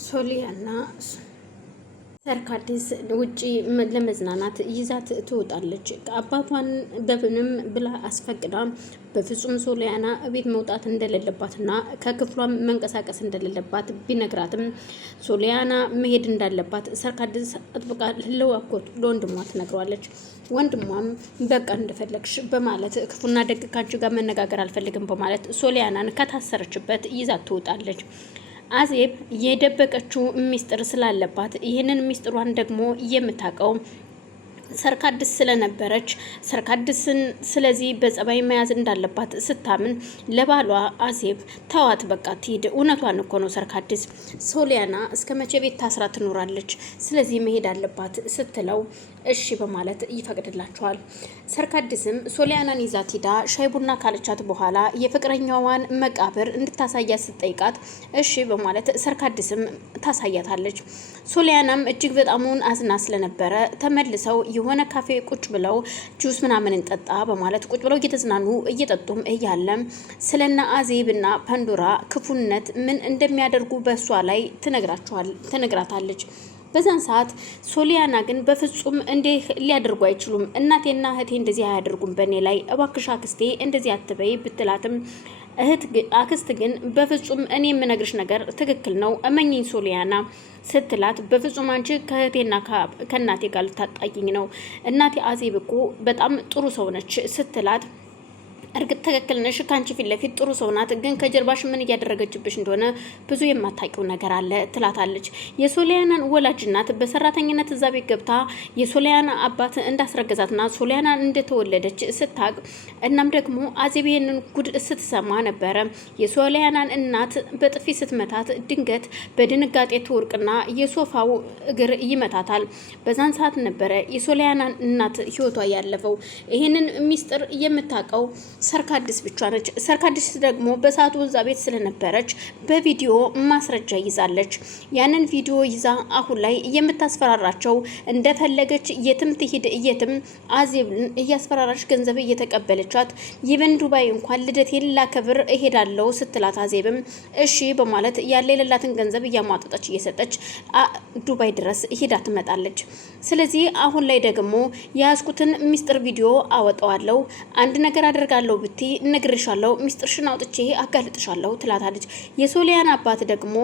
ሶሊያና ሰርካዲስ ውጪ ለመዝናናት ይዛት ትወጣለች። አባቷን በምንም ብላ አስፈቅዳ በፍጹም ሶሊያና እቤት መውጣት እንደሌለባትና ከክፍሏም መንቀሳቀስ እንደሌለባት ቢነግራትም ሶሊያና መሄድ እንዳለባት ሰርካዲስ አጥብቃ ለወንድሟ ትነግሯለች። ወንድሟም በቃ እንደፈለግሽ በማለት ክፉና ደግ ካንቺ ጋር መነጋገር አልፈልግም በማለት ሶሊያናን ከታሰረችበት ይዛት ትወጣለች። አዜብ የደበቀችው ሚስጥር ስላለባት ይህንን ሚስጥሯን ደግሞ የምታውቀው ሰርካዲስ ስለነበረች ሰርካዲስን ስለዚህ በጸባይ መያዝ እንዳለባት ስታምን ለባሏ አዜብ ተዋት በቃ ትሂድ፣ እውነቷን እኮ ነው ሰርካዲስ ሶሊያና እስከ መቼ ቤት ታስራ ትኖራለች፣ ስለዚህ መሄድ አለባት ስትለው እሺ በማለት ይፈቅድላቸዋል። ሰርካዲስም ሶሊያናን ይዛት ሂዳ ሻይ ቡና ካለቻት በኋላ የፍቅረኛዋን መቃብር እንድታሳያት ስትጠይቃት እሺ በማለት ሰርካዲስም ታሳያታለች። ሶሊያናም እጅግ በጣሙን አዝና ስለነበረ ተመልሰው የሆነ ካፌ ቁጭ ብለው ጁስ ምናምን እንጠጣ በማለት ቁጭ ብለው እየተዝናኑ እየጠጡም እያለ ስለና አዜብና ፓንዶራ ክፉነት ምን እንደሚያደርጉ በእሷ ላይ ትነግራታለች። በዛን ሰዓት ሶሊያና ግን በፍጹም እንዲህ ሊያደርጉ አይችሉም፣ እናቴና እህቴ እንደዚህ አያደርጉም በእኔ ላይ እባክሽ አክስቴ እንደዚህ አትበይ ብትላትም አክስት ግን በፍጹም እኔ የምነግርሽ ነገር ትክክል ነው እመኝኝ ሶሊያና ስትላት በፍጹም አንቺ ከእህቴና ከእናቴ ጋር ልታጣይኝ ነው፣ እናቴ አዜብ እኮ በጣም ጥሩ ሰው ነች ስትላት እርግጥ ትክክል ነሽ፣ ካንቺ ፊት ለፊት ጥሩ ሰው ናት፣ ግን ከጀርባሽ ምን እያደረገችብሽ እንደሆነ ብዙ የማታውቂው ነገር አለ ትላታለች። የሶሊያናን ወላጅ እናት በሰራተኝነት እዛ ቤት ገብታ የሶሊያና አባት እንዳስረገዛትና ሶሊያና እንደተወለደች ስታቅ እናም ደግሞ አዜብ ይሄንን ጉድ ስትሰማ ነበረ የሶሊያናን እናት በጥፊ ስትመታት ድንገት በድንጋጤ ትወርቅና የሶፋው እግር ይመታታል። በዛን ሰዓት ነበረ የሶሊያናን እናት ህይወቷ ያለፈው። ይሄንን ሚስጥር የምታውቀው ሰርካዲስ ብቻ ነች። ሰርካዲስ ደግሞ በሰዓቱ እዛ ቤት ስለነበረች በቪዲዮ ማስረጃ ይዛለች። ያንን ቪዲዮ ይዛ አሁን ላይ የምታስፈራራቸው እንደፈለገች የትም ትሂድ የትም አዜብን እያስፈራራች ገንዘብ እየተቀበለቻት ይብን ዱባይ እንኳን ልደቴን ላከብር እሄዳለሁ ስትላት አዜብም እሺ በማለት ያለ የሌላትን ገንዘብ እያሟጠጠች እየሰጠች ዱባይ ድረስ ሂዳ ትመጣለች። ስለዚህ አሁን ላይ ደግሞ የያዝኩትን ሚስጥር ቪዲዮ አወጣዋለሁ፣ አንድ ነገር አደርጋለሁ ብቲ እነግርሻለሁ፣ ሚስጥርሽን አውጥቼ አጋልጥሻለሁ ትላታለች። የሶሊያና አባት ደግሞ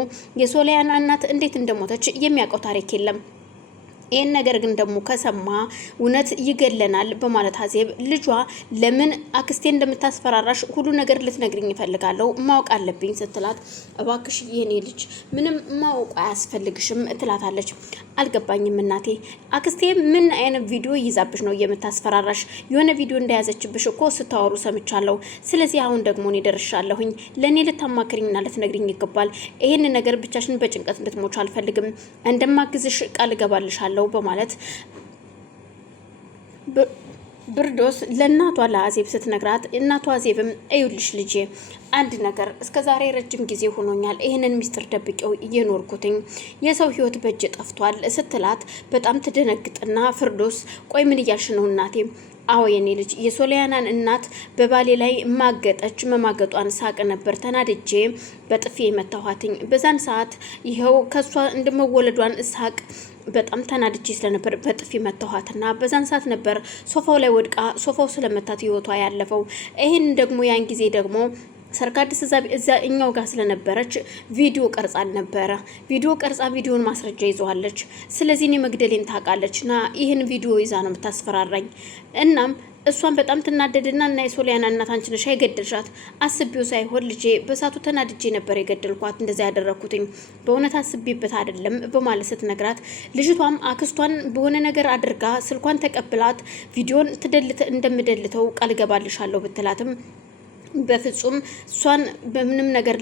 የሶሊያና እናት እንዴት እንደሞተች የሚያውቀው ታሪክ የለም። ይህን ነገር ግን ደግሞ ከሰማ እውነት ይገለናል በማለት አዜብ ልጇ ለምን አክስቴ እንደምታስፈራራሽ ሁሉ ነገር ልትነግሪኝ እፈልጋለሁ ማወቅ አለብኝ ስትላት እባክሽ የኔ ልጅ ምንም ማወቅ አያስፈልግሽም ትላታለች። አልገባኝም እናቴ፣ አክስቴ ምን አይነት ቪዲዮ ይዛብሽ ነው የምታስፈራራሽ? የሆነ ቪዲዮ እንደያዘችብሽ እኮ ስታወሩ ሰምቻለሁ። ስለዚህ አሁን ደግሞ እኔ ደርሻለሁኝ፣ ለእኔ ልታማክሪኝና ልትነግሪኝ ይገባል። ይህን ነገር ብቻሽን በጭንቀት እንድትሞች አልፈልግም፣ እንደማግዝሽ ቃል እገባልሻለሁ በማለት ብርዶስ ለእናቷ ለአዜብ ስትነግራት እናቷ አዜብም እዩልሽ ልጄ አንድ ነገር እስከዛሬ ረጅም ጊዜ ሆኖኛል ይህንን ሚስጥር ደብቄው እየኖርኩትኝ የሰው ህይወት በእጅ ጠፍቷል ስትላት በጣም ትደነግጥና ፍርዶስ ቆይ ምን እያልሽ ነው እናቴ? አዎ የኔ ልጅ የሶሊያናን እናት በባሌ ላይ ማገጠች፣ መማገጧን ሳቅ ነበር ተናድጄ በጥፊ የመታኋትኝ። በዛን ሰዓት ይኸው ከሷ እንደመወለዷን ሳቅ በጣም ተናድጄ ስለነበር በጥፊ መታኋትና በዛን ሰዓት ነበር ሶፋው ላይ ወድቃ ሶፋው ስለመታት ህይወቷ ያለፈው። ይሄን ደግሞ ያን ጊዜ ደግሞ ሰርካዲስ እዛ እኛው ጋር ስለነበረች ቪዲዮ ቀርጻ ነበረ። ቪዲዮ ቀርጻ ቪዲዮን ማስረጃ ይዘዋለች። ስለዚህ እኔ መግደሌን ታውቃለች ና ይህን ቪዲዮ ይዛ ነው የምታስፈራራኝ። እናም እሷን በጣም ትናደድና እና የሶሊያና እናት አንቺ ነሽ የገደልሻት፣ አስቤው ሳይሆን ልጄ በሳቱ ተናድጄ ነበር የገደልኳት፣ እንደዛ ያደረኩትኝ በእውነት አስቤበት አይደለም በማለት ስትነግራት ልጅቷም አክስቷን በሆነ ነገር አድርጋ ስልኳን ተቀብላት ቪዲዮን እንደምደልተው ቃል ገባልሻለሁ ብትላትም በፍጹም እሷን በምንም ነገር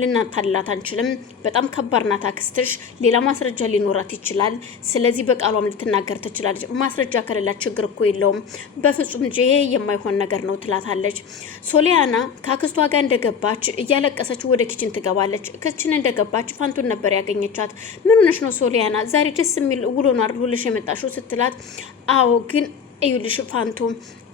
ልናታላት አንችልም፣ በጣም ከባድ ናት አክስትሽ፣ ሌላ ማስረጃ ሊኖራት ይችላል፣ ስለዚህ በቃሏም ልትናገር ትችላለች፣ ማስረጃ ከሌላት ችግር እኮ የለውም፣ በፍጹም ልጄ የማይሆን ነገር ነው ትላታለች። ሶሊያና ከአክስቷ ጋር እንደገባች እያለቀሰች ወደ ኪችን ትገባለች። ኪችን እንደገባች ፋንቱን ነበር ያገኘቻት። ምን ሆነሽ ነው ሶሊያና ዛሬ ደስ የሚል ውሎ ነው አይደል ሁልሽ የመጣሽው ስትላት አዎ ግን እዩልሽ ፋንቱ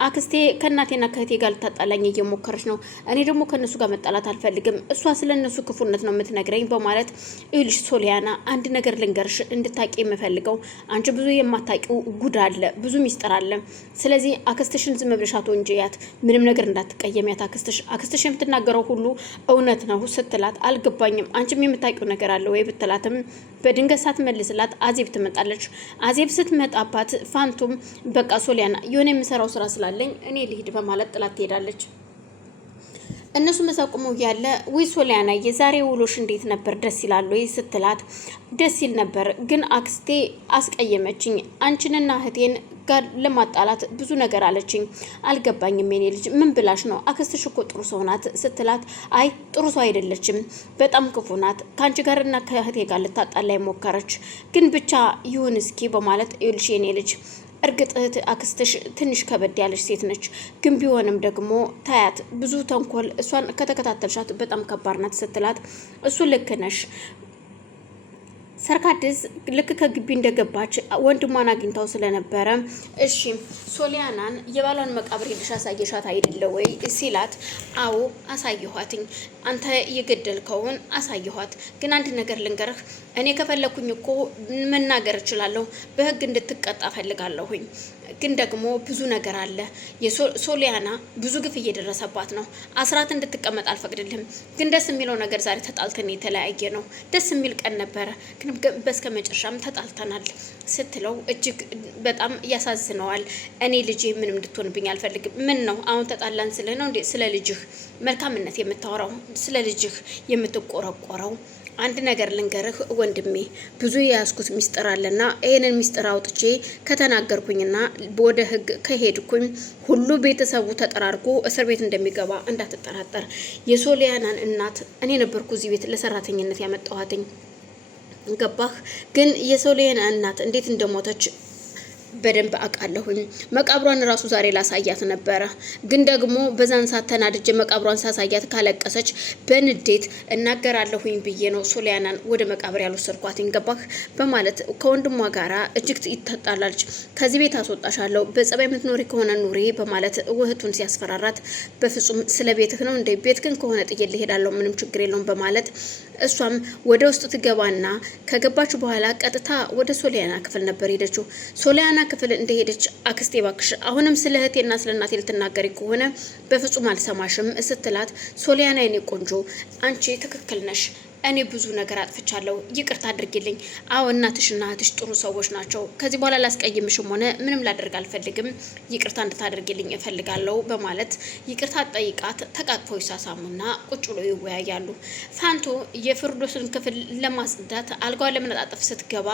አክስቴ ከእናቴና ከእህቴ ጋር ልታጣላኝ እየሞከረች ነው። እኔ ደግሞ ከእነሱ ጋር መጣላት አልፈልግም። እሷ ስለ እነሱ ክፉነት ነው የምትነግረኝ በማለት ይኸውልሽ ሶሊያና አንድ ነገር ልንገርሽ እንድታቂ የምፈልገው አንቺ ብዙ የማታቂው ጉድ አለ፣ ብዙ ሚስጥር አለ። ስለዚህ አክስትሽን ዝም ብለሽ አትወንጂያት፣ ምንም ነገር እንዳትቀየሚያት። አክስትሽ የምትናገረው ሁሉ እውነት ነው ስትላት አልገባኝም፣ አንቺም የምታቂው ነገር አለ ወይ ብትላትም በድንገት ሳትመልስላት አዜብ ትመጣለች። አዜብ ስትመጣባት ፋንቱም በቃ ሶሊያና የሆነ የምሰራው ስራ ስላለኝ እኔ ልሂድ በማለት ጥላት ትሄዳለች። እነሱ መሳቁመው ያለ ወይ ሶሊያና የዛሬ ውሎሽ እንዴት ነበር ደስ ይላል ወይ ስትላት ደስ ይል ነበር፣ ግን አክስቴ አስቀየመችኝ፣ አንቺንና እህቴን ጋር ለማጣላት ብዙ ነገር አለችኝ። አልገባኝም የኔ ልጅ ምን ብላሽ ነው? አክስትሽ እኮ ጥሩ ሰው ናት ስትላት አይ ጥሩ ሰው አይደለችም፣ በጣም ክፉ ናት፣ ከአንቺ ጋርና ከእህቴ ጋር ልታጣላ ሞከረች። ግን ብቻ ይሁን እስኪ በማለት ይልሽ የኔ ልጅ እርግጥ እህት አክስትሽ ትንሽ ከበድ ያለች ሴት ነች፣ ግን ቢሆንም ደግሞ ታያት ብዙ ተንኮል፣ እሷን ከተከታተልሻት በጣም ከባድ ናት ስትላት እሱ ልክ ነሽ። ሰርካድስ ልክ ከግቢ እንደገባች ወንድሟን አግኝታው ስለነበረ እሺ ሶሊያናን የባሏን መቃብር ሄደሽ አሳየሻት አይደለ ወይ ሲላት አዎ አሳየኋትኝ፣ አንተ የገደልከውን አሳየኋት። ግን አንድ ነገር ልንገርህ፣ እኔ ከፈለኩኝ እኮ መናገር እችላለሁ፣ በህግ እንድትቀጣ ፈልጋለሁኝ። ግን ደግሞ ብዙ ነገር አለ። የሶሊያና ብዙ ግፍ እየደረሰባት ነው። አስራት እንድትቀመጥ አልፈቅድልህም። ግን ደስ የሚለው ነገር ዛሬ ተጣልተን የተለያየ ነው። ደስ የሚል ቀን ነበረ፣ ግን በስከ መጨረሻም ተጣልተናል ስትለው እጅግ በጣም ያሳዝነዋል። እኔ ልጄ ምንም እንድትሆንብኝ አልፈልግም። ምን ነው አሁን ተጣላን ስልህ ነው እንዴ ስለ ልጅህ መልካምነት የምታወራው? ስለ ልጅህ የምትቆረቆረው? አንድ ነገር ልንገርህ ወንድሜ፣ ብዙ የያዝኩት ሚስጥር አለና ይሄንን ሚስጥር አውጥቼ ከተናገርኩኝና ወደ ህግ ከሄድኩኝ ሁሉ ቤተሰቡ ተጠራርጎ እስር ቤት እንደሚገባ እንዳትጠራጠር። የሶሊያናን እናት እኔ ነበርኩ እዚህ ቤት ለሰራተኝነት ያመጣኋትኝ። ገባህ? ግን የሶሊያና እናት እንዴት እንደሞተች በደንብ አውቃለሁኝ። መቃብሯን ራሱ ዛሬ ላሳያት ነበረ፣ ግን ደግሞ በዛን ሰዓት ተናድጄ መቃብሯን ሳሳያት ካለቀሰች በንዴት እናገራለሁኝ ብዬ ነው ሶሊያናን ወደ መቃብር ያልወሰድኳትኝ። ገባህ? በማለት ከወንድሟ ጋራ እጅግ ይታጣላለች። ከዚህ ቤት አስወጣሻለሁ፣ በጸባይ የምትኖሪ ከሆነ ኑሪ በማለት ውህቱን ሲያስፈራራት በፍጹም ስለ ቤትህ ነው እንደ ቤት ግን ከሆነ ጥዬ ልሄዳለሁ፣ ምንም ችግር የለውም በማለት እሷም ወደ ውስጥ ትገባና ከገባች በኋላ ቀጥታ ወደ ሶሊያና ክፍል ነበር ሄደችው። ሶሊያና ክፍል እንደሄደች አክስቴ ባክሽ አሁንም ስለ እህቴና ስለ እናቴ ልትናገሪ ከሆነ በፍጹም አልሰማሽም ስትላት ሶሊያና የኔ ቆንጆ አንቺ ትክክል ነሽ፣ እኔ ብዙ ነገር አጥፍቻለሁ፣ ይቅርታ አድርጊልኝ። አዎ እናትሽና እህትሽ ጥሩ ሰዎች ናቸው። ከዚህ በኋላ ላስቀይምሽም ሆነ ምንም ላደርግ አልፈልግም፣ ይቅርታ እንድታደርጊልኝ እፈልጋለሁ በማለት ይቅርታ ጠይቃት ተቃቅፈው ይሳሳሙና ቁጭ ብሎ ይወያያሉ። ፋንቱ የፍርዶስን ክፍል ለማጽዳት አልጋዋን ለመነጣጠፍ ስትገባ